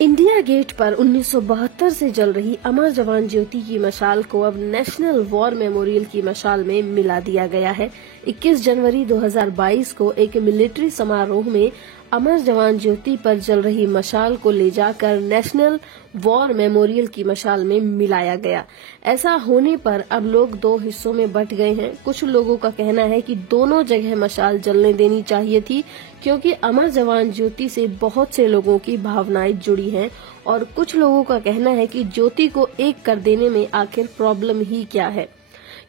India gate पर 1972 से जल रही अमर जवान ज्योति की मशाल को अब नेशनल वॉर मेमोरियल की मशाल में मिला दिया गया है। 21 जनवरी 2022 को एक मिलिट्री समारोह में अमर जवान ज्योति पर जल रही मशाल को ले जाकर नेशनल वॉर मेमोरियल की मशाल में मिलाया गया। ऐसा होने पर अब लोग दो हिस्सों में बंट गए हैं। कुछ लोगों का कहना है कि दोनों जगह मशाल जलने देनी चाहिए थी, क्योंकि अमर जवान ज्योति से बहुत से लोगों की भावनाएं जुड़ी हैं, और कुछ लोगों का कहना है कि ज्योति को एक कर देने में आखिर प्रॉब्लम ही क्या है,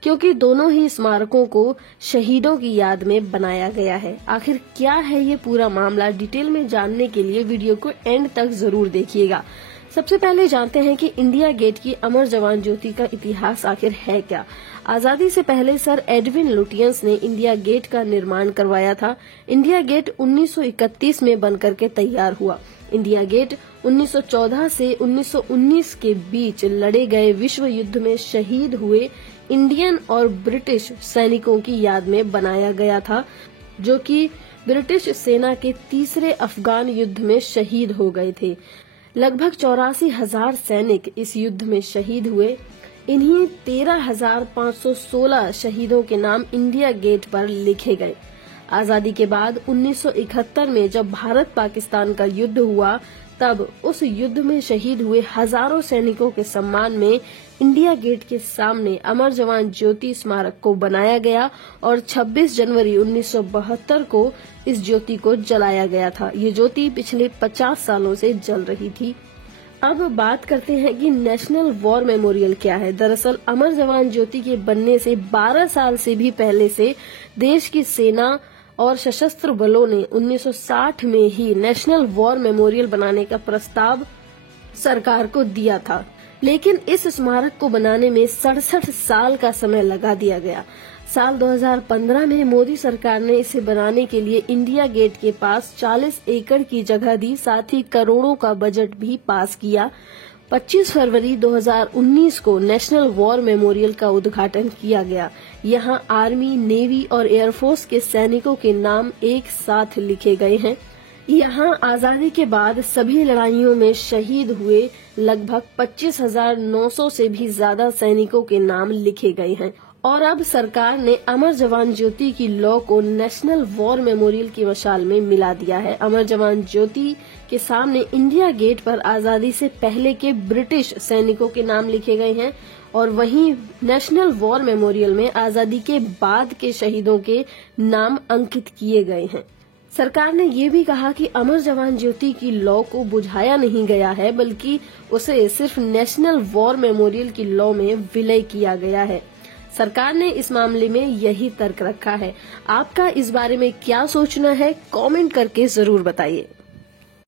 क्योंकि दोनों ही स्मारकों को शहीदों की याद में बनाया गया है। आखिर क्या है ये पूरा मामला, डिटेल में जानने के लिए वीडियो को एंड तक जरूर देखिएगा। सबसे पहले जानते हैं कि इंडिया गेट की अमर जवान ज्योति का इतिहास आखिर है क्या। आजादी से पहले सर एडविन लुटियंस ने इंडिया गेट का निर्माण करवाया था। इंडिया गेट 1931 में बनकर के तैयार हुआ। इंडिया गेट 1914 से 1919 के बीच लड़े गए विश्व युद्ध में शहीद हुए इंडियन और ब्रिटिश सैनिकों की याद में बनाया गया था, जो कि ब्रिटिश सेना के तीसरे अफगान युद्ध में शहीद हो गए थे। लगभग 84,000 सैनिक इस युद्ध में शहीद हुए। इन्हीं 13,516 शहीदों के नाम इंडिया गेट पर लिखे गए। आजादी के बाद 1971 में जब भारत पाकिस्तान का युद्ध हुआ, तब उस युद्ध में शहीद हुए हजारों सैनिकों के सम्मान में इंडिया गेट के सामने अमर जवान ज्योति स्मारक को बनाया गया और 26 जनवरी 1972 को इस ज्योति को जलाया गया था। ये ज्योति पिछले 50 सालों से जल रही थी। अब बात करते हैं कि नेशनल वॉर मेमोरियल क्या है। दरअसल अमर जवान ज्योति के बनने से 12 साल से भी पहले से देश की सेना और सशस्त्र बलों ने 1960 में ही नेशनल वॉर मेमोरियल बनाने का प्रस्ताव सरकार को दिया था, लेकिन इस स्मारक को बनाने में 67 साल का समय लगा दिया गया। साल 2015 में मोदी सरकार ने इसे बनाने के लिए इंडिया गेट के पास 40 एकड़ की जगह दी, साथ ही करोड़ों का बजट भी पास किया। 25 फरवरी 2019 को नेशनल वॉर मेमोरियल का उद्घाटन किया गया। यहां आर्मी, नेवी और एयरफोर्स के सैनिकों के नाम एक साथ लिखे गए हैं। यहां आजादी के बाद सभी लड़ाइयों में शहीद हुए लगभग 25,900 से भी ज्यादा सैनिकों के नाम लिखे गए हैं। और अब सरकार ने अमर जवान ज्योति की लौ को नेशनल वॉर मेमोरियल की मशाल में मिला दिया है। अमर जवान ज्योति के सामने इंडिया गेट पर आजादी से पहले के ब्रिटिश सैनिकों के नाम लिखे गए हैं, और वहीं नेशनल वॉर मेमोरियल में आजादी के बाद के शहीदों के नाम अंकित किए गए हैं। सरकार ने ये भी कहा कि अमर जवान ज्योति की लौ को बुझाया नहीं गया है, बल्कि उसे सिर्फ नेशनल वॉर मेमोरियल की लौ में विलय किया गया है। सरकार ने इस मामले में यही तर्क रखा है। आपका इस बारे में क्या सोचना है, कमेंट करके जरूर बताइए।